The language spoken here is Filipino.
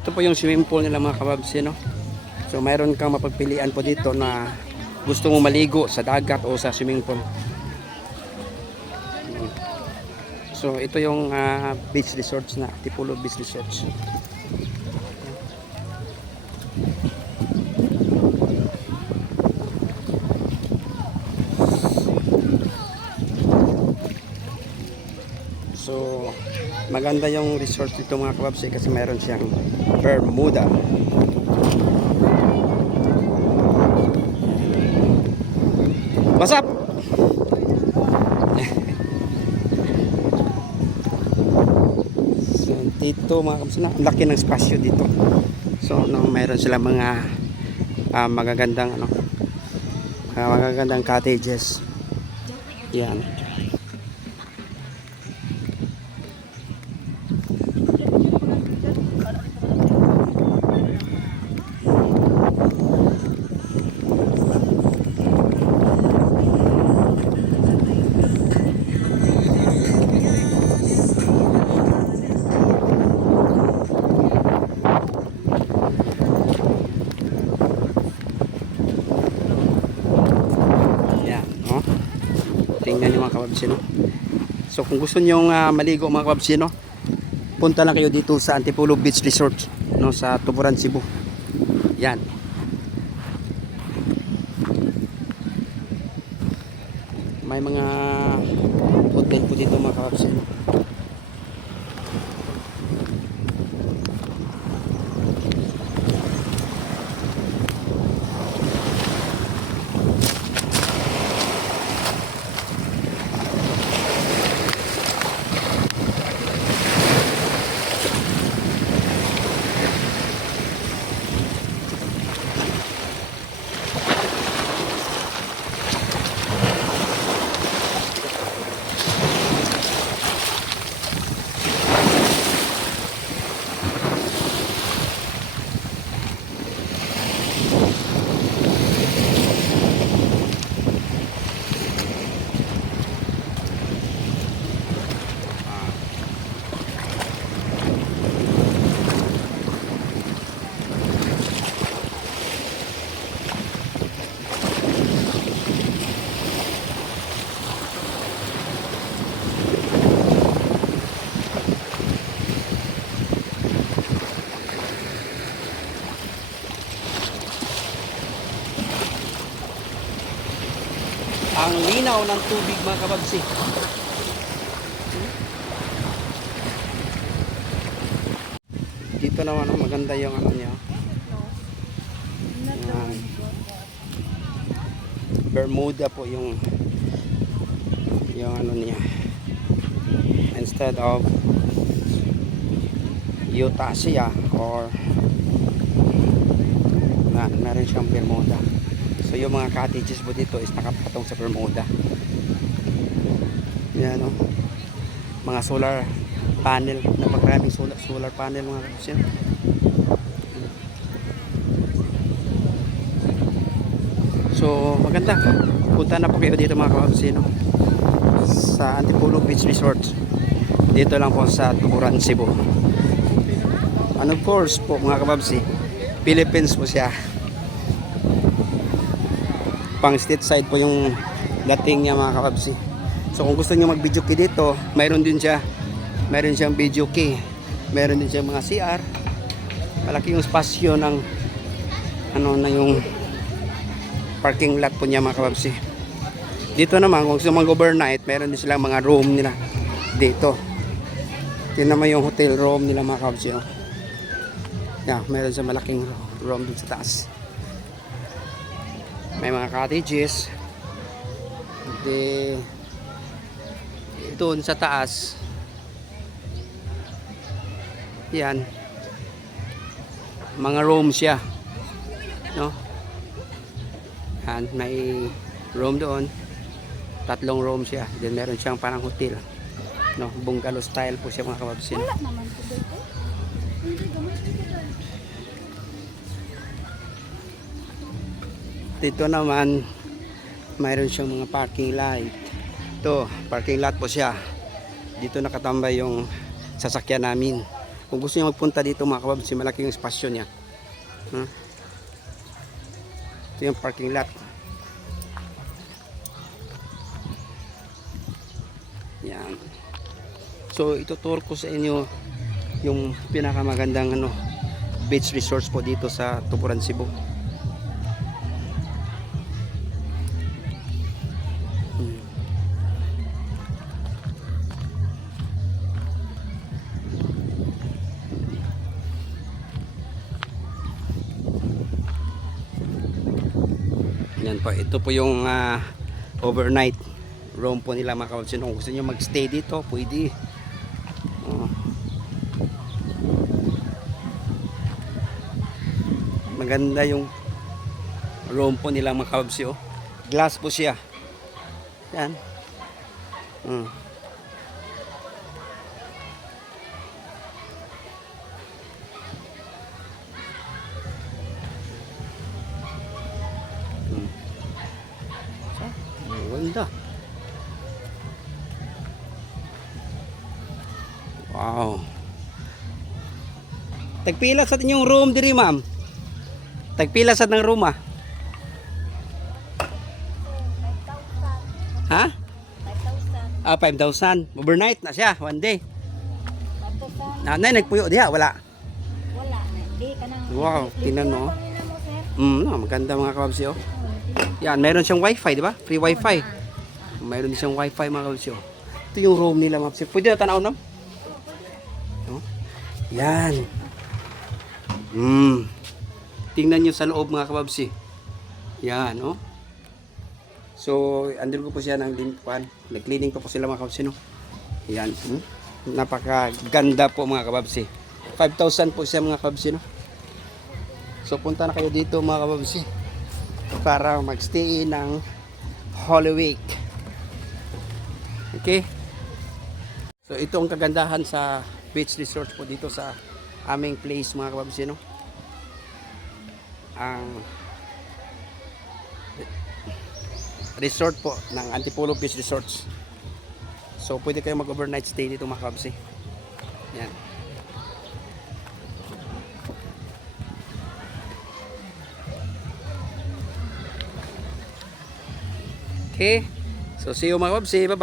ito po yung swimming pool nila mga kababsi, no? So mayroon kang mapagpilian po dito na gusto mo maligo sa dagat o sa swimming pool. So ito yung beach resorts na, Antipolo Beach Resorts. So maganda yung resort dito mga kababsi kasi mayroon siyang Bermuda. What's up? So dito mga kababsi, ang laki ng spasyo dito. So mayroon sila mga magagandang magagandang cottages. Yan. Tingnan nyo mga kababsi, no? So kung gusto nyo maligo mga kababsi, no, punta lang kayo dito sa Antipolo Beach Resort, no, sa Tuburan, Cebu. Yan. May mga hotel po dito mga kababsi, no? Ang linaw ng tubig mga kababsi. Dito naman maganda yung niya. Bermuda po yung niya. Instead of Eustacia or meron siyang Bermuda. So yung mga cottages po dito is nakapatong sa Bermuda. Yan, no? Mga solar panel, napakaraming solar panel mga kapatid. So maganda, punta na po kayo dito mga kapatid, no? Sa Antipolo Beach Resort. Dito lang po sa Tuburan, Cebu. And of course po mga kapatid, Philippines po siya. Pang state side po yung dating niya mga kababsi. So kung gusto niyo mag video key dito, mayroon din siya. Mayroon siyang video key. Mayroon din siyang mga CR. Malaki yung spasyo ng na yung parking lot po niya mga kababsi. Dito naman kung gusto mag-overnight, mayroon din silang mga room nila dito. Ito naman yung hotel room nila mga kababsi. Oh. Yeah, mayroon sa malaking room dito sa taas. May mga cottages. Doon sa taas. Yan. Mga rooms siya. No? Yan, may room doon. 3 rooms siya. Then meron siyang parang hotel. No, bungalow style po siya mga kababsin. Wala naman po dito. Dito naman mayroon siyang mga parking lot. Ito, parking lot po siya. Dito nakatambay yung sasakyan namin. Kung gusto niyo magpunta dito mga kababsi, malaki yung espasyo niya. Ito yung parking lot. Yan. So ituturo ko sa inyo yung pinakamagandang beach resorts po dito sa Tuburan, Cebu. Yan po, ito po yung overnight room po nila mga kababsi. Kung gusto nyo magstay dito, pwede. Maganda yung room po nila mga kababsi. Glass po siya. Yan. Ganda. Wow. Tagpila sa inyong room diri, ma'am? Tagpila sa ng room, ah? Ha? 5,000. Overnight na siya, one day. Nanay, nagpuyo diha, wala? Wala. Di ka nang... Wow, tingnan mo. Maganda mga kababsi, oh. Yan, meron siyang wifi, di ba? Free wifi. Meron siyang wifi mga kababsi, oh. Ito yung room nila mga kababsi. Pwede na tanaw na? Yan. Tingnan nyo sa loob mga kababsi. Yan, oh. So, andun ko po siya ng limpan. Nag-cleaning pa po sila mga kababsi, no? Yan. Napakaganda po mga kababsi. 5,000 po siya mga kababsi, no? So, punta na kayo dito mga kababsi para magstay ng Holy Week. Okay? So, ito ang kagandahan sa beach resort po dito sa aming place mga kababsi, no? Ang resort po ng Antipolo Beach Resorts. So pwede kayo mag-overnight stay dito mga kababsi. Yan. Okay. So see you mga kababsi. Bye-bye.